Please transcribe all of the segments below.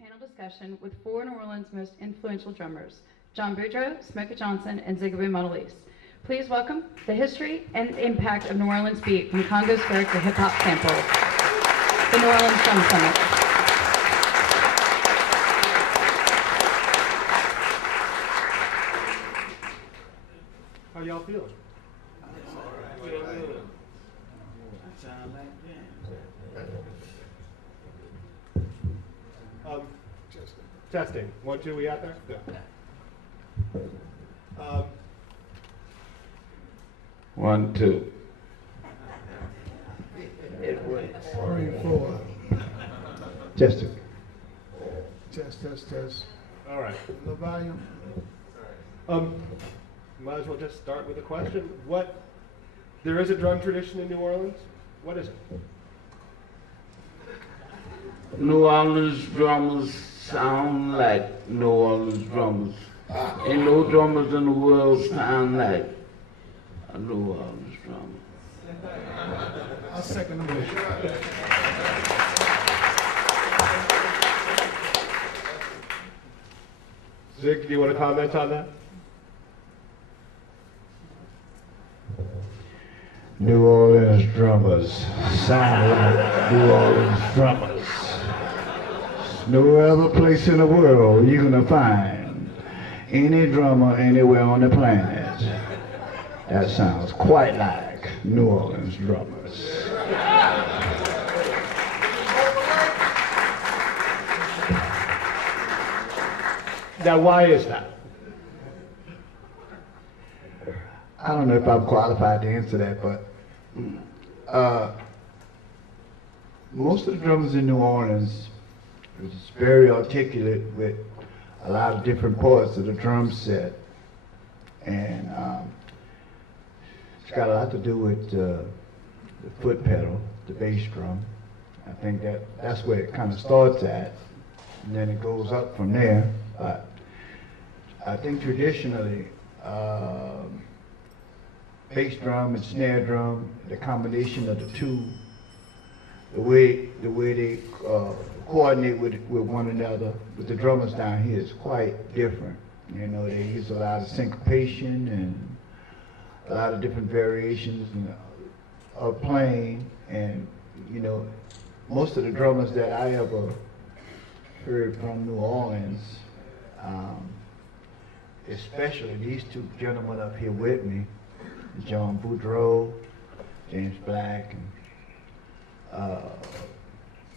panel discussion with four New Orleans' most influential drummers, John Boudreaux, Smokey Johnson, and Zigaboo Modeliste. Please welcome the history and impact of New Orleans beat from Congo Square to hip-hop samples, the New Orleans Drum Summit. How y'all feeling? Testing. 1, 2, we out there? Good. 1, 2. It works. 3, 4. Testing. Test. All right. The volume. Might as well just start with a question. There is a drum tradition in New Orleans. What is it? New Orleans drummers sound like New Orleans drummers. Ain't no drummers in the world sound like a New Orleans drummer. I'll second the motion. Zig, do you want to comment on that? New Orleans drummers sound like New Orleans drummers. No other place in the world you're gonna find any drummer anywhere on the planet that sounds quite like New Orleans drummers. Now, why is that? I don't know if I'm qualified to answer that, but most of the drummers in New Orleans is very articulate with a lot of different parts of the drum set, and it's got a lot to do with the foot pedal, the bass drum. I think that's where it kind of starts at, and then it goes up from there. But I think traditionally, bass drum and snare drum, the combination of the two, the way they coordinate with one another, with the drummers down here is quite different. You know, they use a lot of syncopation and a lot of different variations of playing, and you know, most of the drummers that I ever heard from New Orleans, especially these two gentlemen up here with me, John Boudreaux, James Black, and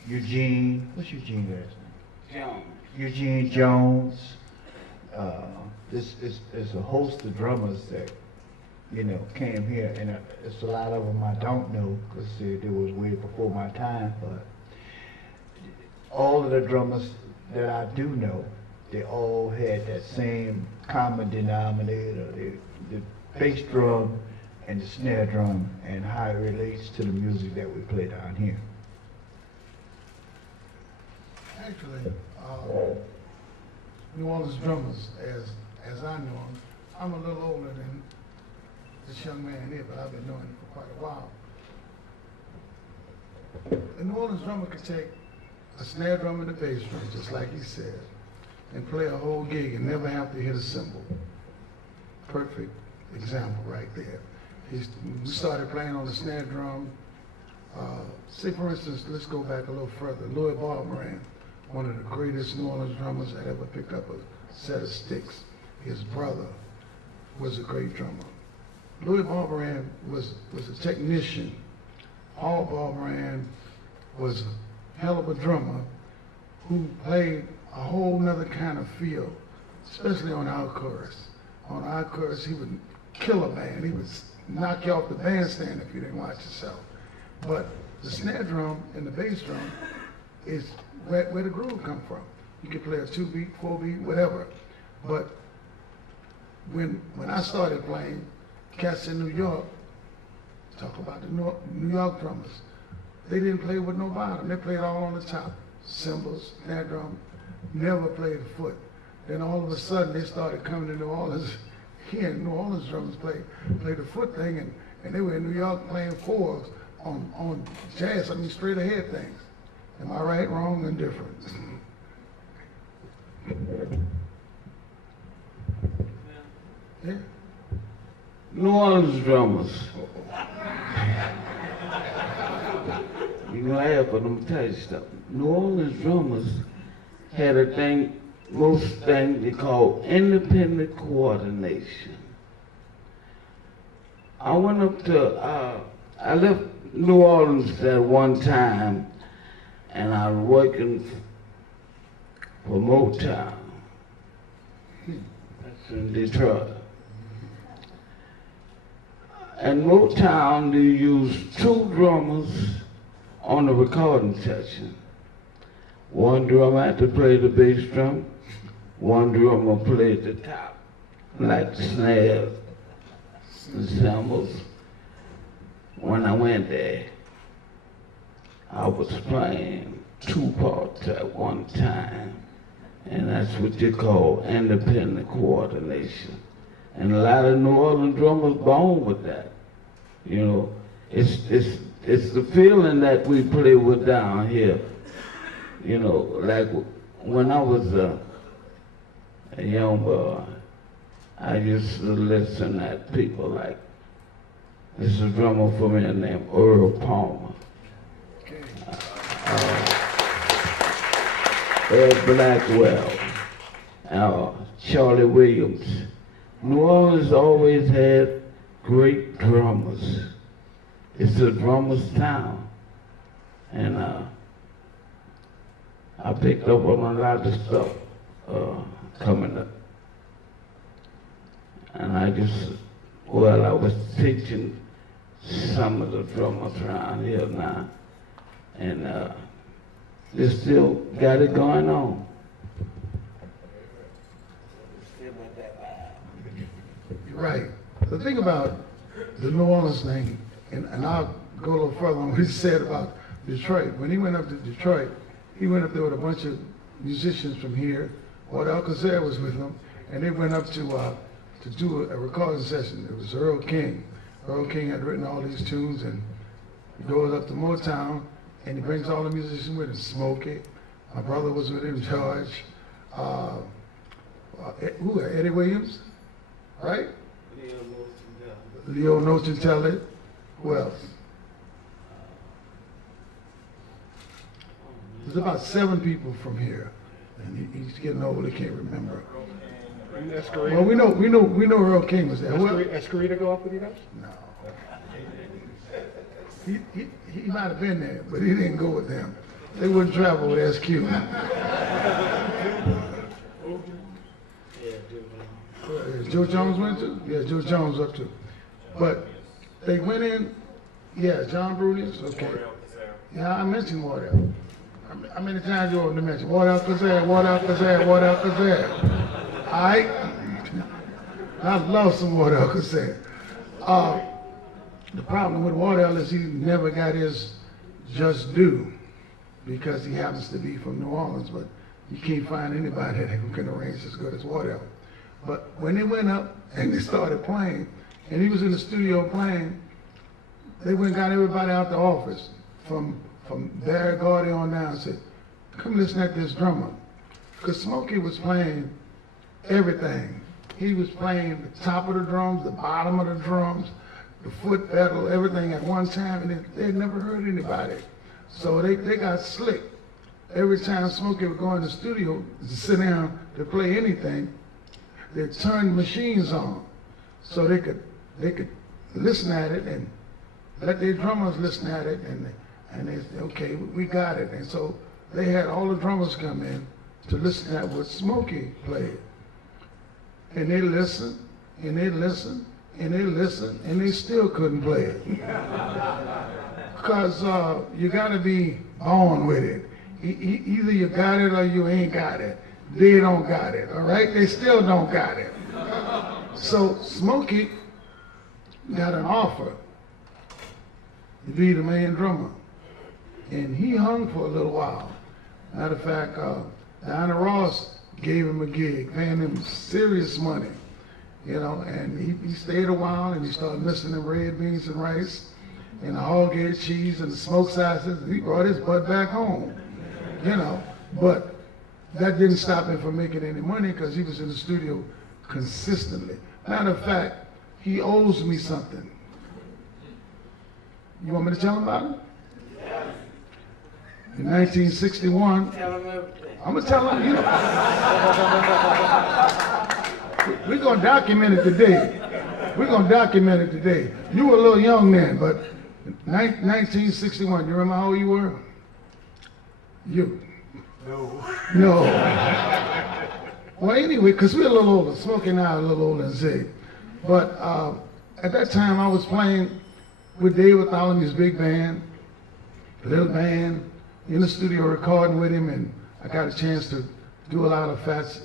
Eugene, what's Eugene's last name? Jones. Eugene Jones. This is a host of drummers that, you know, came here, and it's a lot of them I don't know, because they was way before my time, but all of the drummers that I do know, they all had that same common denominator, the bass drum and the snare drum, and how it relates to the music that we play down here. Actually, New Orleans drummers, as I know them, I'm a little older than this young man here, but I've been knowing him for quite a while. A New Orleans drummer could take a snare drum and a bass drum, just like he said, and play a whole gig and never have to hit a cymbal. Perfect example right there. We started playing on the snare drum. Say for instance, let's go back a little further. Louis Barberin, one of the greatest New Orleans drummers that ever picked up a set of sticks. His brother was a great drummer. Louis Barberin was a technician. Paul Barberin was a hell of a drummer who played a whole nother kind of feel, especially on our chorus. On our chorus, he would kill a band. He would knock you off the bandstand if you didn't watch yourself. But the snare drum and the bass drum is where the groove come from. You can play a 2-beat, 4-beat, whatever. But when I started playing, cats in New York, talk about the New York drummers, they didn't play with no bottom. They played all on the top. Cymbals, snare drum, never played the foot. Then all of a sudden they started coming to New Orleans. Here in New Orleans drummers play the foot thing, and they were in New York playing fours on jazz, straight ahead things. Am I right, wrong, and different? Yeah. New Orleans drummers. You can laugh, but I'm tell you something. New Orleans drummers had a thing, most things they call independent coordination. I went up to, I left New Orleans at one time, and I was working for Motown. That's in Detroit. And Motown, they used 2 drummers on the recording session. One drummer had to play the bass drum, one drummer played the top, like the snares and cymbals. When I went there, I was playing 2 parts at one time, and that's what you call independent coordination. And a lot of New Orleans drummers born with that. You know, it's the feeling that we play with down here. You know, like when I was a young boy, I used to listen at people like, there's a drummer for me named Earl Palmer. Ed Blackwell, Charlie Williams. New Orleans always had great drummers. It's a drummer's town. And I picked up on a lot of stuff coming up. And I was teaching some of the drummers around here now. And they still got it going on. You're right. The thing about the New Orleans thing, and I'll go a little further on what he said about Detroit. When he went up to Detroit, he went up there with a bunch of musicians from here. Walt Alcacer was with him, and they went up to do a recording session. It was Earl King. Earl King had written all these tunes, and he goes up to Motown, and he brings all the musicians with him. Smokey, my brother was with him, George, Eddie Williams, right? Leo Nocentelli. Who else? There's about 7 people from here, and he's getting old. He can't remember. Well, we know Earl King was there. Escarita go up with you guys? No. He might have been there, but he didn't go with them. They wouldn't travel with SQ. Joe Jones went to? Yeah, Joe Jones up to. But they went in, yeah, John Brudius, okay. Yeah, I mentioned Wardell. How many times you want to mention? Wardell Alcacer, Wardell Alcacer, Wardell Alcacer. All right? I love some Wardell Alcacer. The problem with Wardell is he never got his just due because he happens to be from New Orleans, but you can't find anybody who can arrange as good as Wardell. But when they went up and they started playing, and he was in the studio playing, they went and got everybody out the office from Barry Gordy on down and said, come listen at this drummer. Because Smokey was playing everything. He was playing the top of the drums, the bottom of the drums, the foot pedal, everything at one time, and they'd never heard anybody. So they got slick. Every time Smokey would go in the studio to sit down to play anything, they'd turn the machines on so they could listen at it and let their drummers listen at it, and they said, okay, we got it. And so they had all the drummers come in to listen at what Smokey played. And they listened, and they listened, and they listened, and they still couldn't play it. Because you got to be born with it. Either you got it or you ain't got it. They don't got it, all right? They still don't got it. So Smokey got an offer to be the main drummer. And he hung for a little while. Matter of fact, Diana Ross gave him a gig, paying him serious money, you know, and he stayed a while, and he started missing the red beans and rice and the hog-head cheese and the smoked sausages, and he brought his butt back home, you know. But that didn't stop him from making any money because he was in the studio consistently. Matter of fact, he owes me something. You want me to tell him about it? In 1961, I'm gonna tell him, we're gonna document it today. We're gonna document it today. You were a little young then, but 1961, you remember how old you were? You? No. Well, anyway, because we're a little older. Smokey and I are a little older than Zig. But at that time, I was playing with Dave Bartholomew's big band, little band, in the studio recording with him, and I got a chance to do a lot of Fats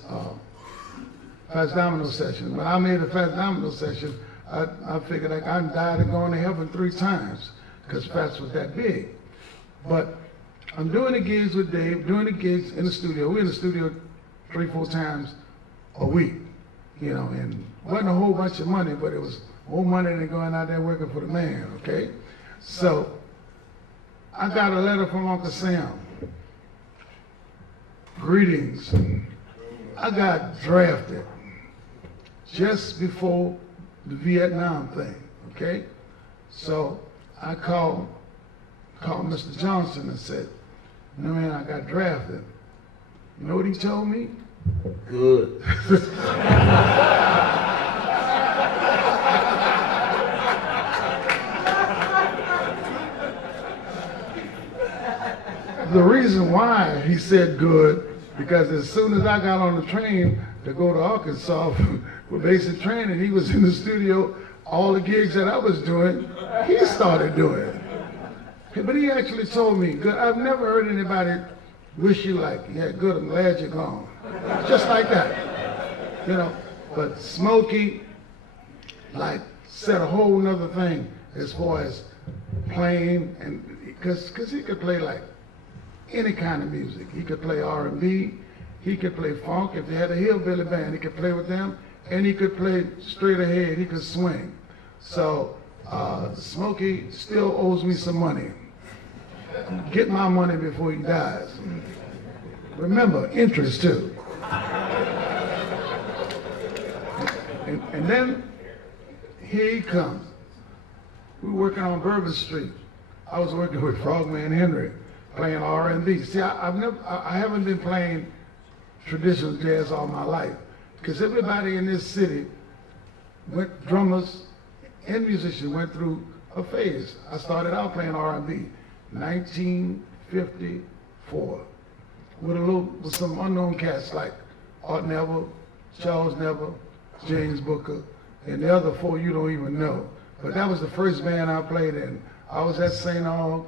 Domino sessions. When I made a Fats Domino session, I figured like I died of going to heaven 3 times because Fats was that big. But I'm doing the gigs with Dave, doing the gigs in the studio. We're in the studio 3-4 times a week, you know, and it wasn't a whole bunch of money, but it was more money than going out there working for the man, okay? So I got a letter from Uncle Sam. Greetings. I got drafted just before the Vietnam thing, okay? So I called Mr. Johnson and said, "No, man, I got drafted." You know what he told me? Good. The reason why he said good, because as soon as I got on the train to go to Arkansas for basic training, he was in the studio. All the gigs that I was doing, he started doing. But he actually told me, "Good." I've never heard anybody wish you like, "Yeah, good, I'm glad you're gone." Just like that, you know. But Smokey, like, said a whole nother thing as far as playing, and because he could play like any kind of music. He could play R&B, he could play funk. If they had a hillbilly band, he could play with them, and he could play straight ahead, he could swing. So Smokey still owes me some money. Get my money before he dies. Remember, interest too. And then here he comes. We were working on Bourbon Street. I was working with Frogman Henry, playing R&B. See, I haven't been playing traditional jazz all my life, because everybody in this city, drummers and musicians, went through a phase. I started out playing R&B, 1954, with some unknown cats like Art Neville, Charles Neville, James Booker, and the other 4 you don't even know. But that was the first band I played in. I was at St. Aug,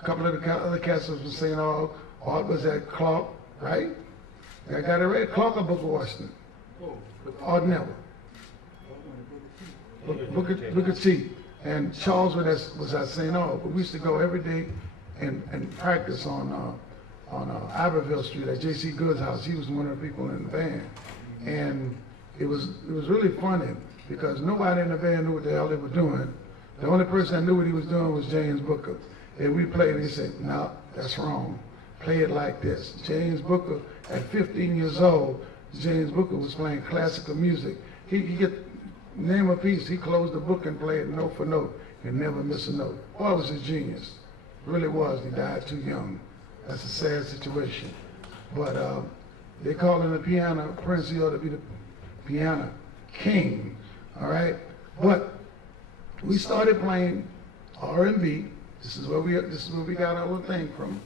a couple of the other cats was from St. Aug, Art was at Clark, right? I got it right, Clark or Booker Washington? Art Neville. Booker T. And Charles was at St. Aug, but we used to go every day and practice on Iberville Street at J.C. Good's house. He was one of the people in the band. And it was really funny because nobody in the band knew what the hell they were doing. The only person that knew what he was doing was James Booker. And we played, and he said, "No, that's wrong. Play it like this." James Booker, at 15 years old, James Booker was playing classical music. He get name a piece, he closed the book and played note for note and never miss a note. Boy, was a genius. Really was. He died too young. That's a sad situation. But they call him the piano prince. He ought to be the piano king. All right. But we started playing R&B. This is where we got our little thing from.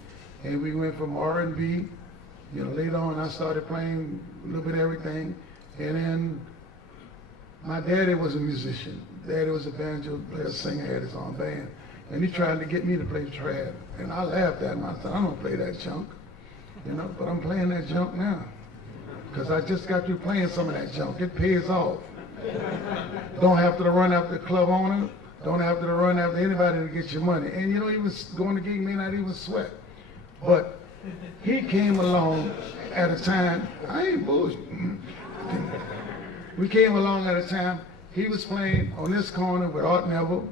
And we went from R&B. You know, later on I started playing a little bit of everything. And then my daddy was a musician. Daddy was a banjo player, singer, had his own band. And he tried to get me to play trad. And I laughed at him. I said, "I don't play that junk." You know, but I'm playing that junk now. Because I just got through playing some of that junk. It pays off. Don't have to run after the club owner. Don't have to run after anybody to get your money. And you know, even going to gig may not even sweat. But he came along at a time, I ain't bullshit. We came along at a time, he was playing on this corner with Art Neville,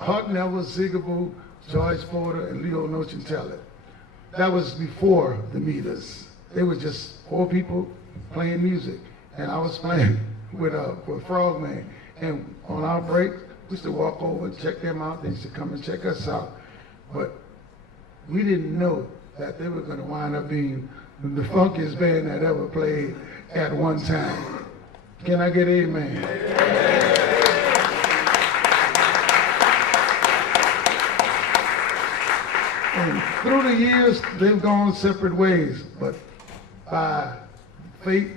Zigaboo, George Porter, and Leo Nochentelle. That was before the meters. They were just 4 people playing music. And I was playing with Frogman. And on our break, we used to walk over and check them out. They used to come and check us out. But we didn't know that they were going to wind up being the funkiest band that ever played at one time. Can I get amen? And through the years, they've gone separate ways, but by fate,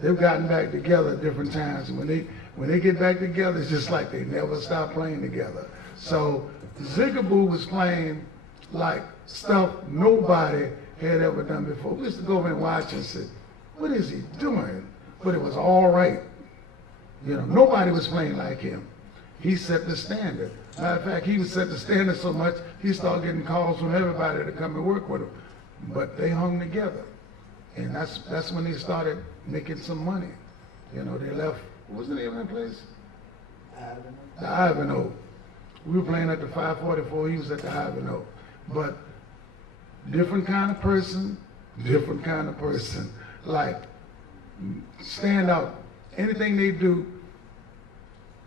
they've gotten back together at different times. And when they get back together, it's just like they never stop playing together. So Zigaboo was playing like stuff nobody had ever done before. We used to go over and watch and say, what is he doing? But it was all right. You know, nobody was playing like him. He set the standard. Matter of fact, he would set the standard so much, he started getting calls from everybody to come and work with him. But they hung together. And that's when they started making some money. You know, they left, what was the name of that place? The Ivanhoe. We were playing at the 544, he was at the Ivanhoe. But different kind of person, different kind of person. Like, stand out. Anything they do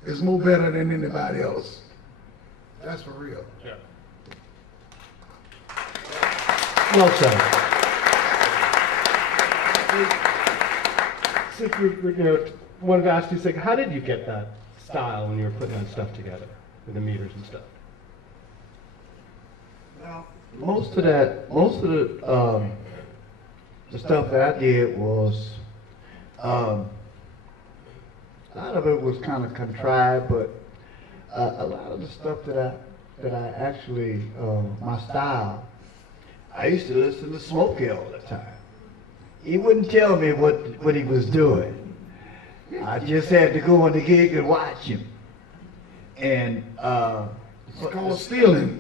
is more better than anybody else. That's for real. Yeah. Well said. Since we wanted to ask you, like, how did you get that style when you were putting that stuff together with the meters and stuff? Most of the stuff that I did was, a lot of it was kind of contrived, but a lot of the stuff that I actually, my style, I used to listen to Smokey all the time. He wouldn't tell me what he was doing. I just had to go on the gig and watch him. And It's called stealing.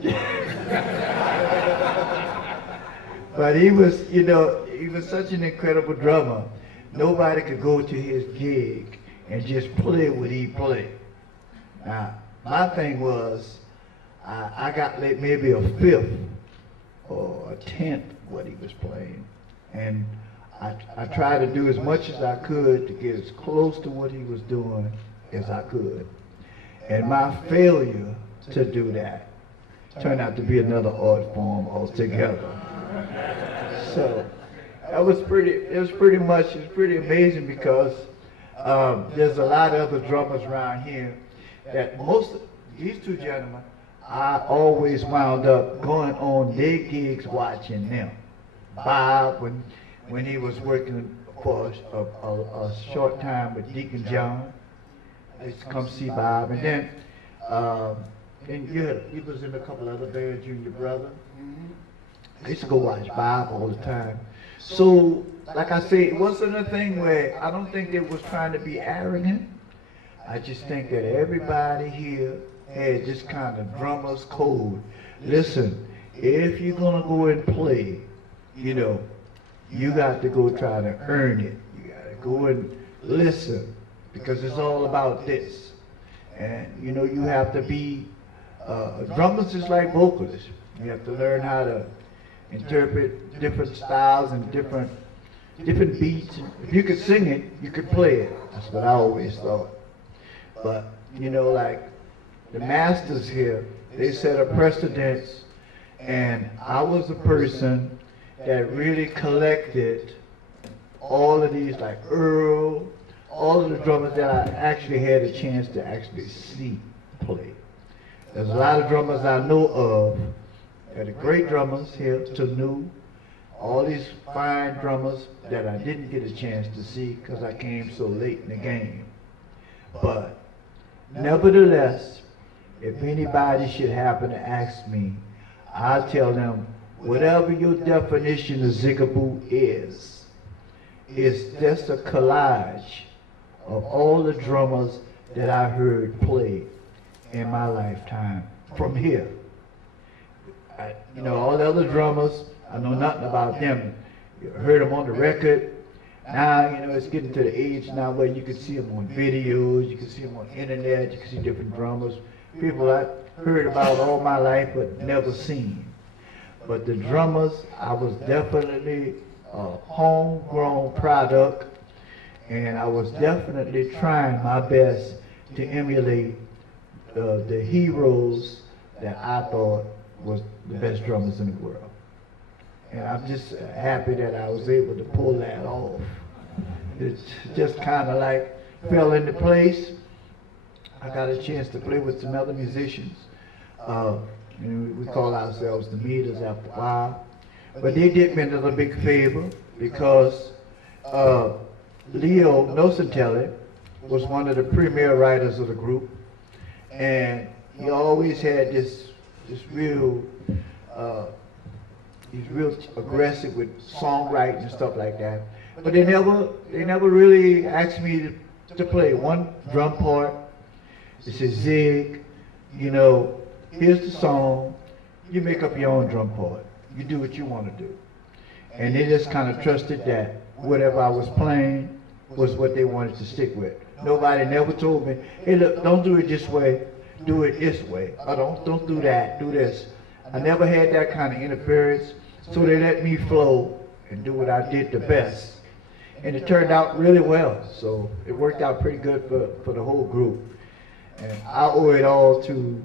but he was, he was such an incredible drummer. Nobody could go to his gig and just play what he played. Now, my thing was, I got like maybe a fifth or a tenth what he was playing. And I tried to do as much as I could to get as close to what he was doing as I could. And my failure to do that turned out to be another art form altogether. So it was pretty amazing because there's a lot of other drummers around here that these two gentlemen, I always wound up going on their gigs watching them. Bob, when he was working for a short time with Deacon John, I used to come see Bob, and then he was in a couple other bands, Junior Brother. I used to go watch Bob all the time. So, like I say, it wasn't a thing where I don't think they was trying to be arrogant. I just think that everybody here had this kind of drummer's code. Listen, if you're gonna go and play, you got to go try to earn it. You gotta go and listen, because it's all about this. And you have to be, drummers is like vocalists. You have to learn how to interpret different styles and different beats. If you could sing it, you could play it. That's what I always thought. But, like the masters here, they set a precedence, and I was a person that really collected all of these, like Earl, all of the drummers that I actually had a chance to actually see play. There's a lot of drummers I know of, that are great drummers here, to new, all these fine drummers that I didn't get a chance to see because I came so late in the game. But nevertheless, if anybody should happen to ask me, I'll tell them, whatever your definition of Zigaboo is, it's just a collage of all the drummers that I heard play in my lifetime from here. All the other drummers, I know nothing about them. You heard them on the record. Now, it's getting to the age now where you can see them on videos, you can see them on the internet, you can see different drummers. People I heard about all my life but never seen. But the drummers, I was definitely a homegrown product, And I was definitely trying my best to emulate the heroes that I thought was the best drummers in the world. And I'm just happy that I was able to pull that off. It's just kind of like fell into place. I got a chance to play with some other musicians. And we call ourselves the Meters after a while. But they did me another big favor because Leo Nocentelli was one of the premier writers of the group. And he always had this real, he's real aggressive with songwriting and stuff like that. But they never really asked me to play one drum part. They said, Zig, you know, here's the song, you make up your own drum part. You do what you want to do. And they just kind of trusted that whatever I was playing was what they wanted to stick with. Nobody never told me, hey look, don't do it this way, do it this way. Or don't do that, do this. I never had that kind of interference, so they let me flow and do what I did the best. And it turned out really well, so it worked out pretty good for the whole group. And I owe it all to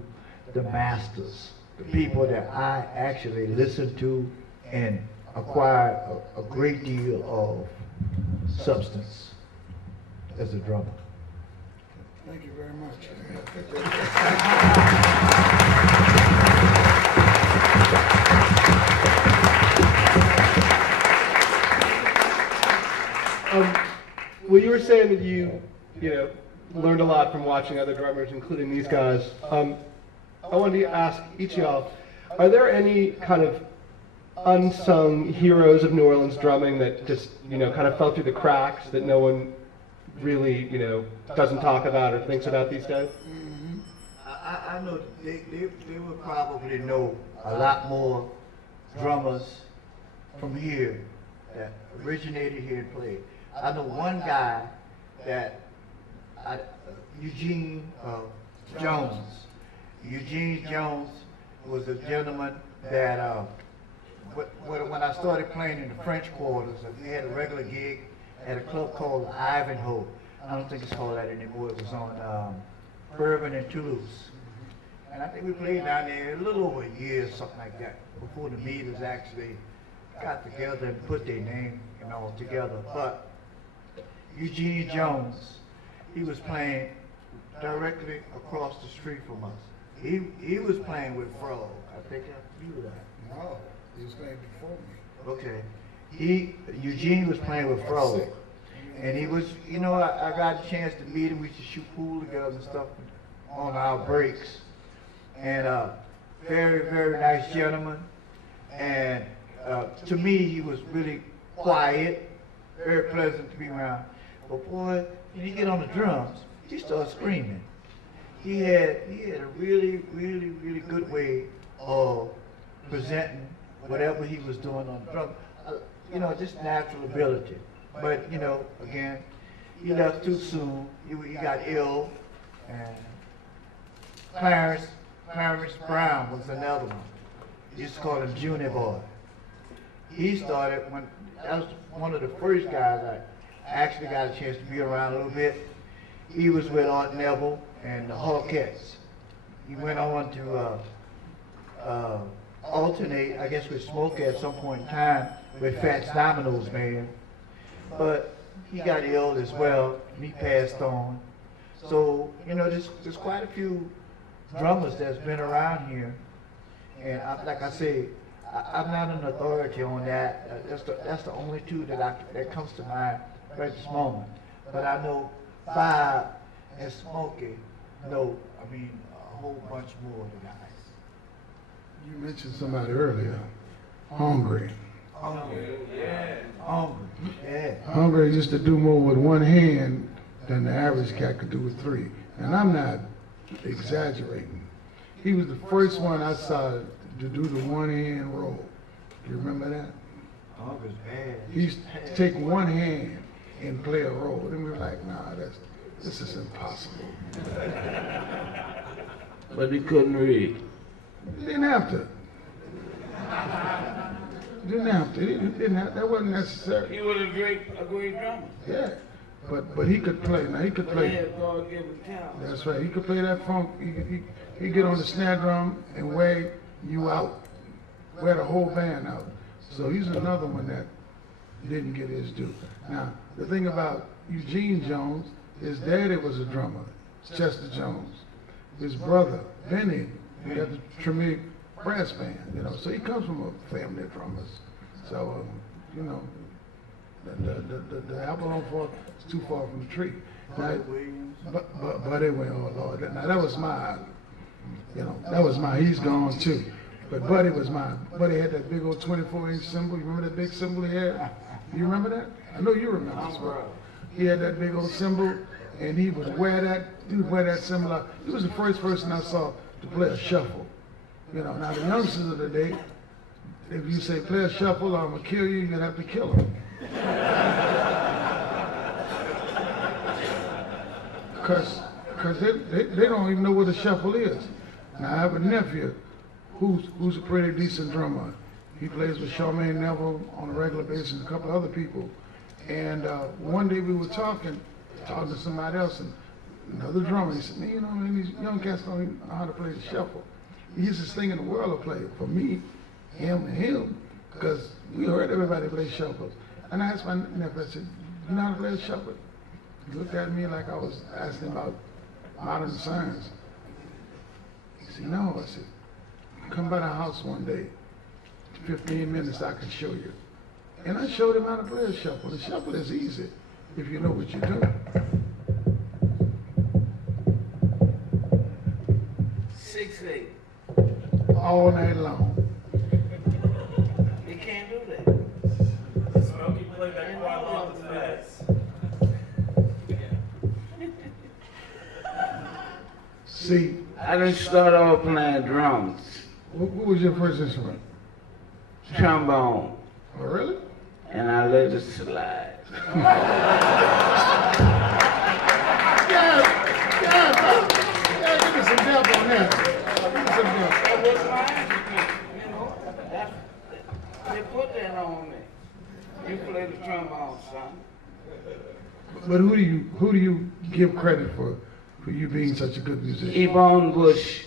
the masters, the people that I actually listened to and acquired a great deal of substance as a drummer. Thank you very much. Well, you were saying that you learned a lot from watching other drummers, including these guys. I wanted to ask each of y'all, are there any kind of unsung heroes of New Orleans drumming that just, kind of fell through the cracks that no one really, doesn't talk about or thinks about these days? I know they would probably know a lot more drummers from here that originated here and played. I know one guy that, Eugene Jones. Eugene Jones was a gentleman that, when I started playing in the French Quarters, we had a regular gig at a club called Ivanhoe. I don't think it's called that anymore. It was on Bourbon and Toulouse. And I think we played down there a little over a year, something like that, before the Meters actually got together and put their name all together. But Eugene Jones, he was playing directly across the street from us. He was playing with Frog. I think I knew that. No, he was playing before me. Okay. Eugene was playing with Frog. And he was, I got a chance to meet him. We used to shoot pool together and stuff on our breaks. And very, very nice gentleman. And to me, he was really quiet, very pleasant to be around. But boy, when you get on the drums, he starts screaming. He had a really, really, really good way of presenting whatever he was doing on the drum. Just natural ability. But, again, he left too soon. He got ill. And Clarence Brown was another one. We used to call him Junior Boy. He started that was one of the first guys I actually got a chance to be around a little bit. He was with Art Neville and the Hawkettes. He went on to alternate, I guess, with Smokey at some point in time with Fats Domino's band. But he got ill as well, and he passed on. So, there's quite a few drummers that's been around here. And like I say, I'm not an authority on that. That's the only two that comes to mind right at this moment. But I know Bob and Smokey know, a whole bunch more than I. You mentioned somebody earlier, Hungry. Hungry, yeah. Hungry used to do more with one hand than the average cat could do with three. And I'm not exaggerating. He was the first one I saw to do the one hand roll. Do you remember that? Hungry's bad. He used to take one hand and play a roll. And we were like, nah, this is impossible. But he couldn't read. He didn't have to. That wasn't necessary. He was a great drummer. Yeah. but he could play. Now he could They play. had God-given talent. That's right. He could play that funk. He get on the snare drum and wear you out, wear the whole band out. So he's another one that didn't get his due. Now the thing about Eugene Jones, his daddy was a drummer, Chester Jones. His brother Benny got the Tremere brass band. You know, so he comes from a family of drummers. So you know, the apple don't fall too far from the tree. Now, but it went, oh Lord. Now that was my, you know, that was my, he's gone too. But Buddy was mine. Buddy had that big old 24-inch cymbal. You remember that big cymbal he had? You remember that? I know you remember. He had that big old cymbal, and he would wear that cymbal out. He was the first person I saw to play a shuffle. You know, now the youngsters of the day, if you say play a shuffle or I'm gonna kill you, you're gonna have to kill him. Because they don't even know what a shuffle is. Now I have a nephew who's a pretty decent drummer. He plays with Charmaine Neville on a regular basis and a couple other people. And one day we were talking to somebody else, and another drummer, he said, man, you know, man, these young cats don't even know how to play the shuffle. The easiest thing in the world to play for me, him, because we heard everybody play shuffles. And I asked my nephew, I said, you know how to play a shuffle? He looked at me like I was asking about modern science. He said, no. I said, come by the house one day, 15 minutes, I can show you. And I showed him how to play a shuffle. The shuffle is easy if you know what you're doing. 6/8. All night long. You can't do that. Smokey played that quite a lot of fast. See, I didn't start off playing drums, what was your first instrument? trombone, Oh, really? and I let it slide. Give me some help on that. Give me some help. That was my instrument, you know. They put that on me. You play the trombone, son. But who do you give credit for you being such a good musician? Yvonne Bush,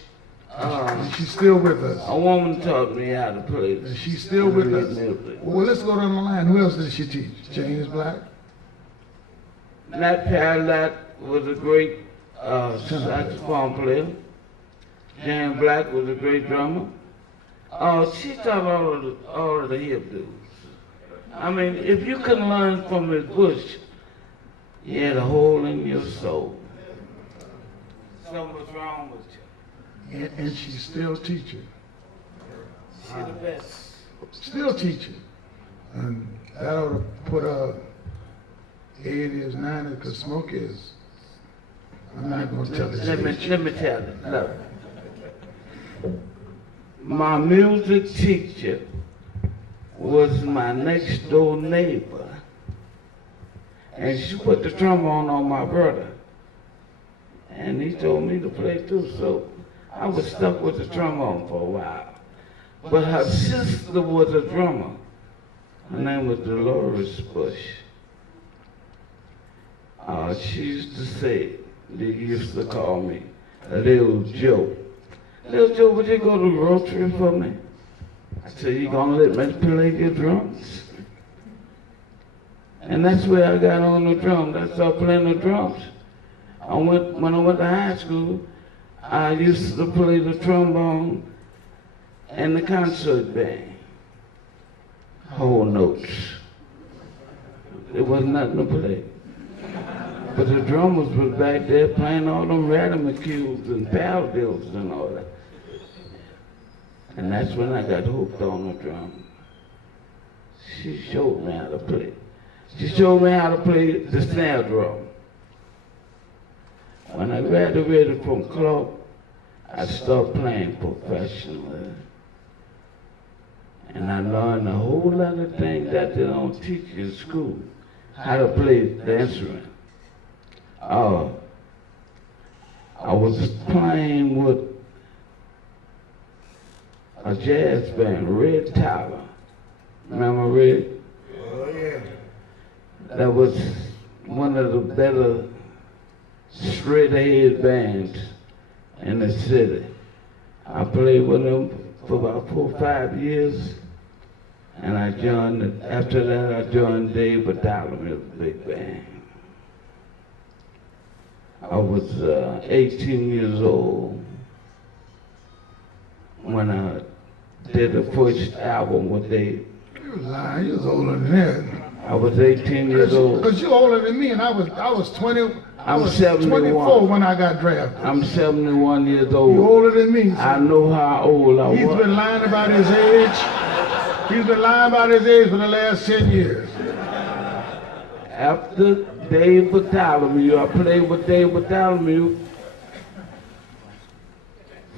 And she's still with us. a woman taught me how to play. And she's still with us. Well, let's go down the line. Who else did she teach? James Black? Nat Parlett was a great saxophone player. James Black was a great drummer. She taught all of the hip dudes. I mean, if you can learn from Miss Bush, you had a hole in your soul. Something was wrong with you. And she's still teaching. She's the best. Still teaching. And that ought to put her 80s, 90s, because Smokey is, I'm not going to tell this. Let me tell you. Look. My music teacher was my next door neighbor. And she put the trombone on my brother. And he told me to play too, so I was stuck with the trombone for a while. But her sister was a drummer. Her name was Dolores Bush. She used to say, they used to call me Little Joe. Little Joe, would you go to the grocery for me? I said, you gonna let me play your drums? And that's where I got on the drums. I started playing the drums. When I went to high school, I used to play the trombone and the concert band. Whole notes. There was nothing to play. But the drummers was back there playing all them Radamacules and Paldills and all that. And that's when I got hooked on the drum. She showed me how to play. She showed me how to play the snare drum. When I graduated from Clark, I started playing professionally. And I learned a whole lot of things that they don't teach you in school, how to play the instrument. I was playing with a jazz band, Red Tyler. Remember Red? Oh, yeah. That was one of the better straight-ahead bands in the city. I played with them for about 4 or 5 years, and after that I joined Dave Bartholomew's big band. I was 18 years old when I did the first album with Dave. You was lying. You was older than that. I was 18 years old. Because you're older than me, and I was 20. I I'm was 71. 24 when I got drafted. I'm 71 years old. You're older than me. I know how old I He's was. been lying about his age. He's been lying about his age for the last 10 years. After Dave Bartholomew, I played with Dave Bartholomew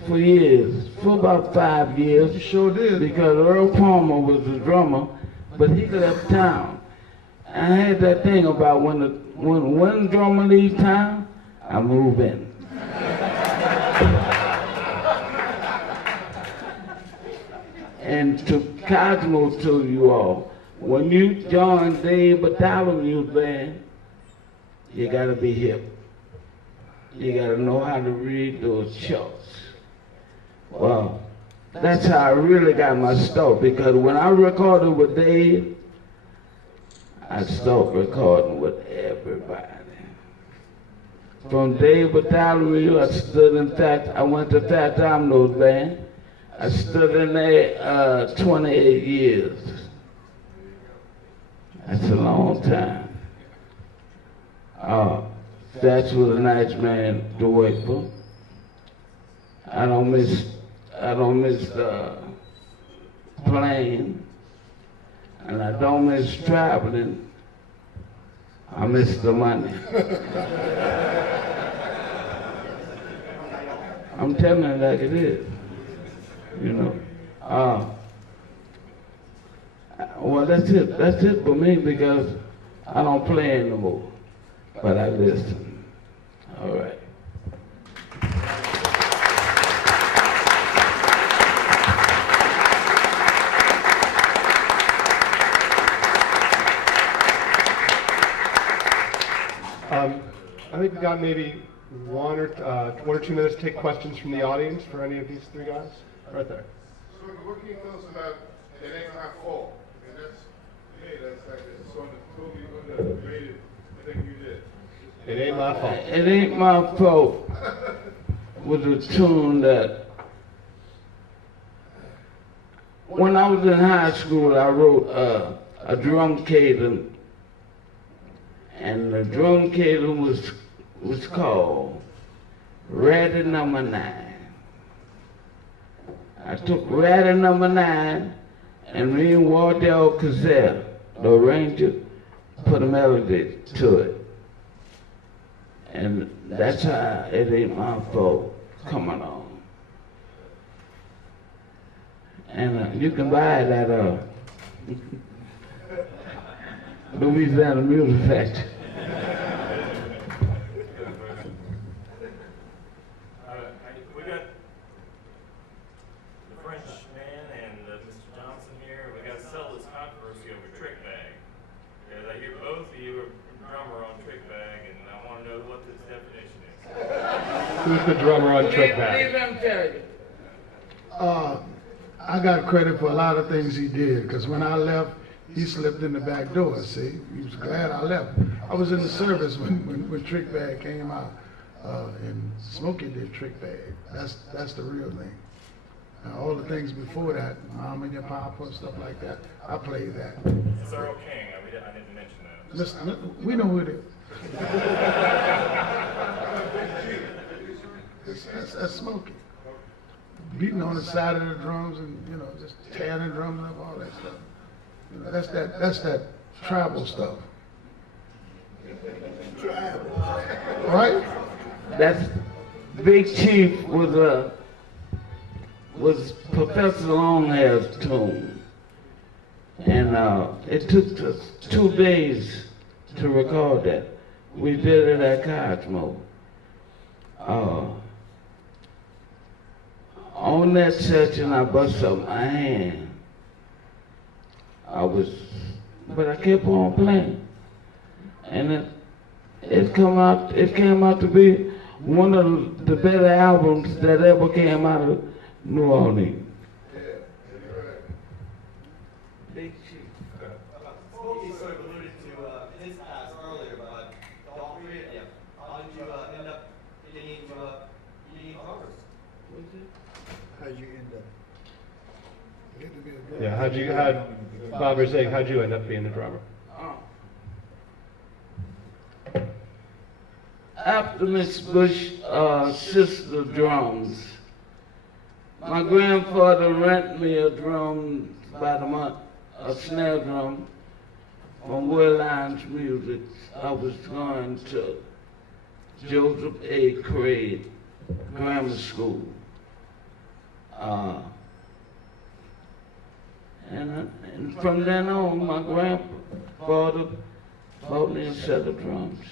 for years, for about 5 years. You sure did. Because Earl Palmer was the drummer, but he left town. And I had that thing about when one drummer leaves town, I move in. And to Cosmo to you all, when you join Dave Bartholomew's band, you gotta be hip. You gotta know how to read those charts. Well, that's how I really got my start, because when I recorded with Dave, I started recording with everybody. From Dave Bartholomew, I went to Fat Domino's band. I stood in there 28 years. That's a long time. That was a nice man to work for. I don't miss playing, and I don't miss traveling. I miss the money. I'm telling you like it is, you know. Well, that's it for me, because I don't play anymore, but I listen. All right. I think we got maybe 1 or 2 minutes to take questions from the audience for any of these 3 guys. Right there. So what can you tell us about It Ain't My Fault? And that's, to me, that's like a song that's totally underrated thing you did. It Ain't My Fault. It Ain't My Fault was a tune that, when I was in high school, I wrote a drum cadence, and the drum cadence was called Ratty Number 9. I took Ratty Number 9, and me and Wardell Cazell, the arranger, put a melody to it. And that's how It Ain't My Fault coming on. And you can buy it at Louisiana Music Factory. We got the French man and Mr. Johnson here. We got to settle this controversy over Trick Bag. Because I hear both of you are drummer on Trick Bag, and I want to know what this definition is. Who's the drummer on Trick Bag? Leave them tell you. I got credit for a lot of things he did, because when I left, he slipped in the back door, see? He was glad I left. I was in the service when Trick Bag came out, and Smokey did Trick Bag. That's the real thing. Now, all the things before that, Mama and Your Papa, stuff like that, I played that. It's Earl King. I didn't mention that. Listen, we know who it is. That's Smokey. Beating on the side of the drums and, you know, just tearing the drums up, all that stuff. You know, that's that tribal stuff. Right? That's Big Chief was Professor Longhair's tune, and it took us 2 days to record that. We did it at Cosmo. On that session, I bust up my hand. But I kept on playing. And It came out to be one of the better albums that ever came out of New Orleans. Smokey sort of alluded to his past earlier, but all three of you, how did you end up getting into drummers? How'd you end up? Getting to be a drummer? Yeah, Bob was saying, how'd you end up being a drummer? After Miss Bush sister drums, my grandfather rented me a drum by the month, a snare drum from Woodline's Music. I was going to Joseph A. Craig Grammar School. And from then on, my grandfather bought me a set of drums.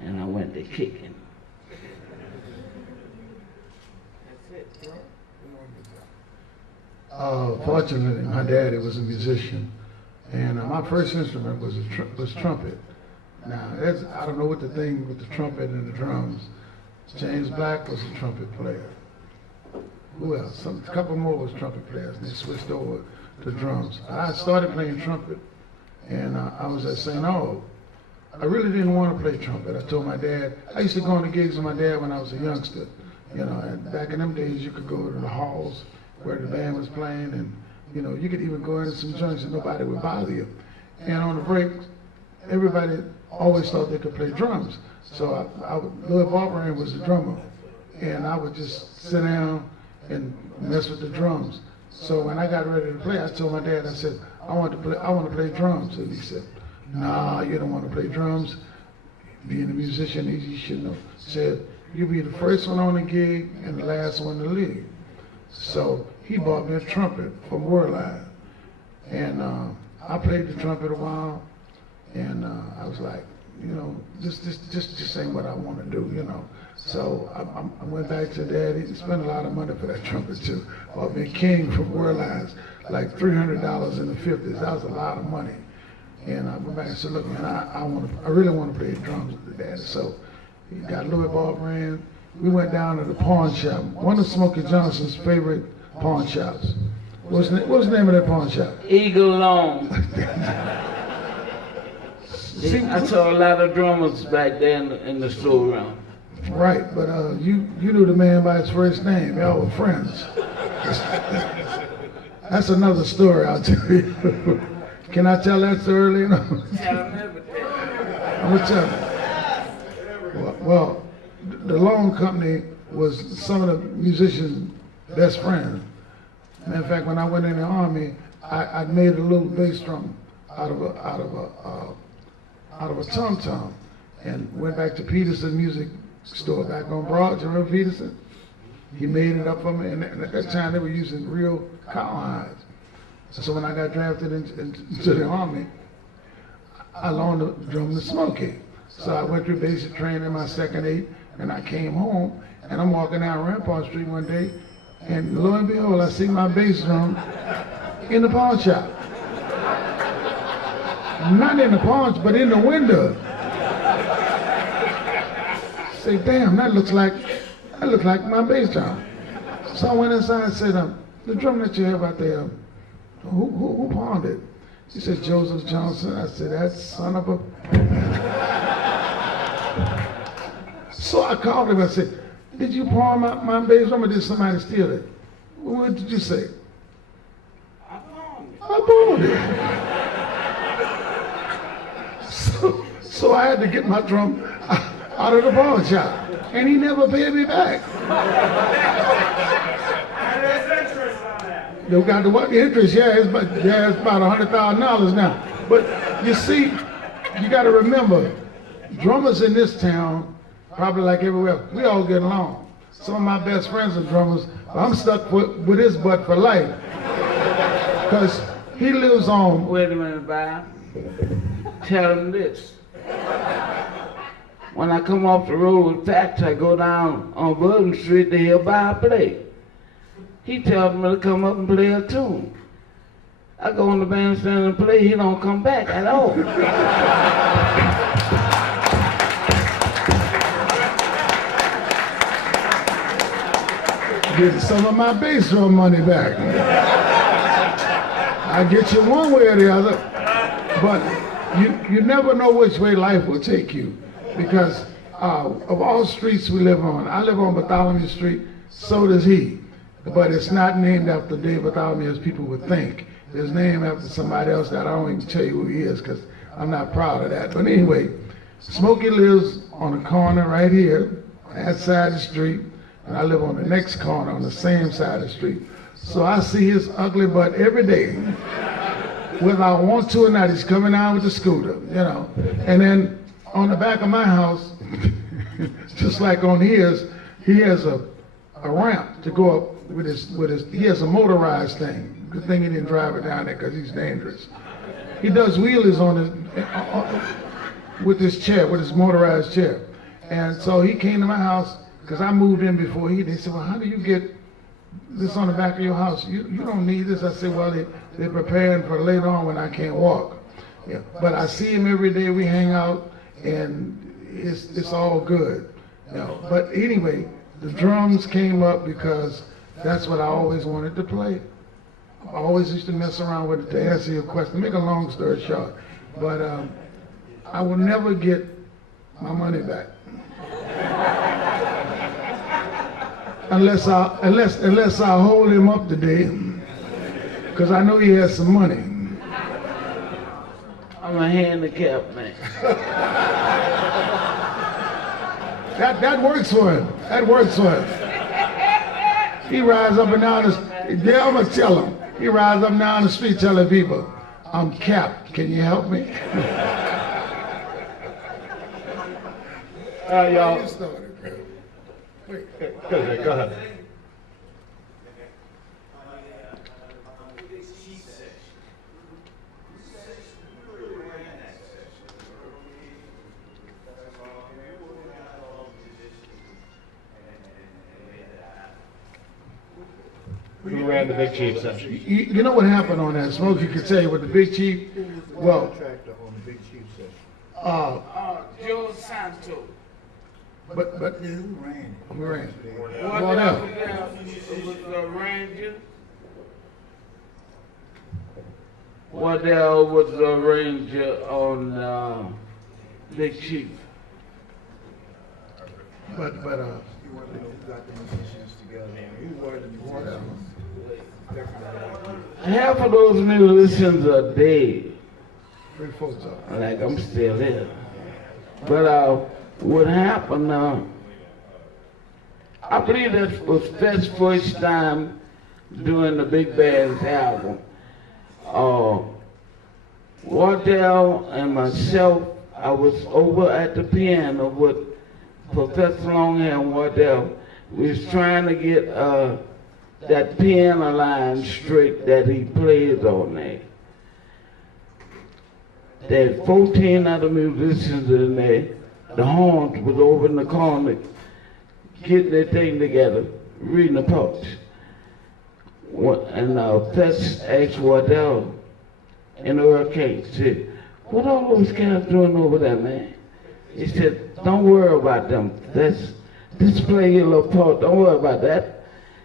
And I went to kicking. Fortunately, my daddy was a musician, and my first instrument was trumpet. Now, I don't know what the thing with the trumpet and the drums. James Black was a trumpet player. Who else? A couple more was trumpet players, and they switched over to drums. I started playing trumpet, and I was at St. Aug. I really didn't want to play trumpet. I told my dad, I used to go on the gigs with my dad when I was a youngster. You know, and back in them days, you could go to the halls where the band was playing, and you know, you could even go into some joints and nobody would bother you. And on the break, everybody always thought they could play drums. So Louis Barberin was the drummer, and I would just sit down and mess with the drums. So when I got ready to play, I told my dad, I said, I want to play drums. And he said, nah, you don't want to play drums. Being a musician, you should know. Said, you'll be the first one on the gig and the last one to leave. So he bought me a trumpet from Woodline. And I played the trumpet a while, and I was like, you know, this ain't what I want to do, you know. So I went back to Daddy. He spent a lot of money for that trumpet too. Bought me a King from Woodlines, like $300 in the 50s. That was a lot of money. And I went back and said, look, man, I really want to play drums with the Daddy. So he got Louis Barberin. We went down to the pawn shop, one of Smokey Johnson's favorite pawn shops. What's the name of that pawn shop? Eagle Long. I saw a lot of drummers back there in the storeroom. Right, but you knew the man by his first name. Y'all were friends. That's another story I'll tell you. Can I tell that story? Tell them everything. I'm gonna tell you. Well, the Long Company was some of the musicians' best friends. Matter of fact, when I went in the Army, I made a little bass drum out of a tom-tom, and went back to Peterson Music Store back on Broad. You remember Peterson? He made it up for me, and at that time they were using real cowhides. So when I got drafted into the Army, I loaned the drum to Smokey. So I went through basic training my second 8, and I came home, and I'm walking down Rampart Street one day, and lo and behold, I see my bass drum in the pawn shop. Not in the pawn shop, but in the window. Say, damn, that looks like my bass drum. So I went inside and said, the drum that you have out there, who pawned it? He said, Joseph Johnson. I said, that son of a... So I called him and said, did you pawn my bass drum or did somebody steal it? What did you say? I pawned it. I pawned it. So I had to get my drum out of the pawn shop. And he never paid me back. They got the what interest? Yeah, it's about $100,000 now. But you see, you got to remember, drummers in this town, probably like everywhere, we all get along. Some of my best friends are drummers. But I'm stuck with his butt for life, because he lives on. Wait a minute, Bob. Tell him this. When I come off the road with Patch, I go down on Bourbon Street to hear Bob play. He tells me to come up and play a tune. I go on the bandstand and play, he don't come back at all. getting some of my bass drum money back. I get you one way or the other, but you never know which way life will take you, because of all streets we live on, I live on Bartholomew Street, so does he, but it's not named after Dave Bartholomew as people would think. It's named after somebody else that I don't even tell you who he is, because I'm not proud of that. But anyway, Smokey lives on a corner right here, on that side of the street, and I live on the next corner on the same side of the street. So I see his ugly butt every day. Whether I want to or not, he's coming out with the scooter, you know. And then on the back of my house, just like on his, he has a ramp to go up with his, he has a motorized thing. Good thing he didn't drive it down there because he's dangerous. He does wheelies on his, with his chair, with his motorized chair. And so he came to my house, because I moved in before he did. He said, well, how do you get this on the back of your house? You don't need this. I said, well, they're preparing for later on when I can't walk. Yeah. But I see him every day. We hang out, and it's all good. You know. But anyway, the drums came up because that's what I always wanted to play. I always used to mess around with it, to answer your question. Make a long story short. But I will never get my money back. Unless I hold him up today, because I know he has some money. I'm a handicapped man. That works for him. That works for him. He rides up and down the, I'm gonna tell him. He rides up and down the street telling people, I'm capped, can you help me? Y'all. Go ahead. Who ran the Big Chief session? You know what happened on that? Smokey could tell you with the Big Chief. Well, Contractor on the Big Chief session. Joe Santo. but Who ran it? who ran? Wardell was the ranger. Wardell was the ranger on Big Chief. But He wanted to know who got the musicians together. Who were the musicians? Half of those musicians are dead. three folks up. Like I'm still here. But what happened, I believe that was Fet's first time doing the Big Band's album. Wardell and myself, I was over at the piano with Professor Longhair and Wardell. We was trying to get that piano line straight that he plays on there. There had 14 other musicians in there. The horns was over in the corner, getting their thing together, reading the parts. And Fetch asked Wardell in the hurricane, said, what all those guys doing over there, man? He said, don't worry about them. Just play your little part, don't worry about that.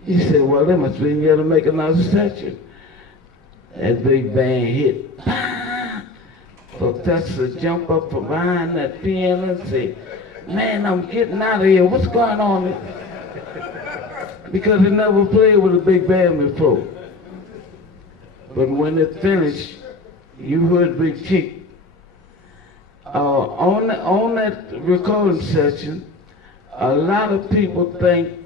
He said, well, they must be here to make another section. That big band hit. Professor jumped up from behind that piano and said, man, I'm getting out of here. What's going on? Because he never played with a big band before. But when it finished, you heard Big Chief. On that recording session, a lot of people think,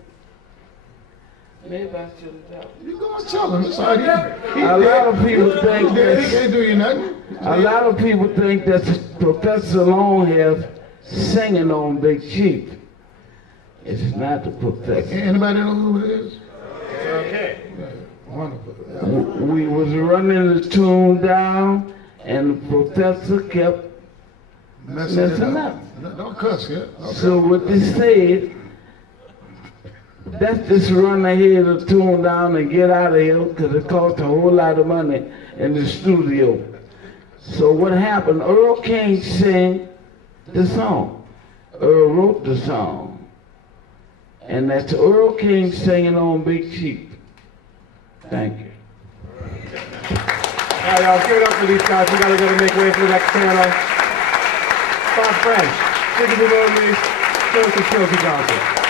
maybe I shouldn't tell him. You go and tell him. It's all right. A lot of people think He that can't do you nothing. a lot of people think that Professor Longhair singing on Big Chief. It's not the professor. Anybody know who it is? Okay. Yeah, wonderful. We was running the tune down, and the professor kept messing up. Don't cuss, yeah? Okay. So what they said, let's just run ahead of the tune down and get out of here, because it cost a whole lot of money in the studio. So what happened, Earl King sang the song. Earl wrote the song. And that's Earl King singing on Big Cheap. Thank you. All right, y'all, give it up for these guys. We gotta go to make way for the next panel. Bob French, Zigaboo Modeliste, Smokey Johnson.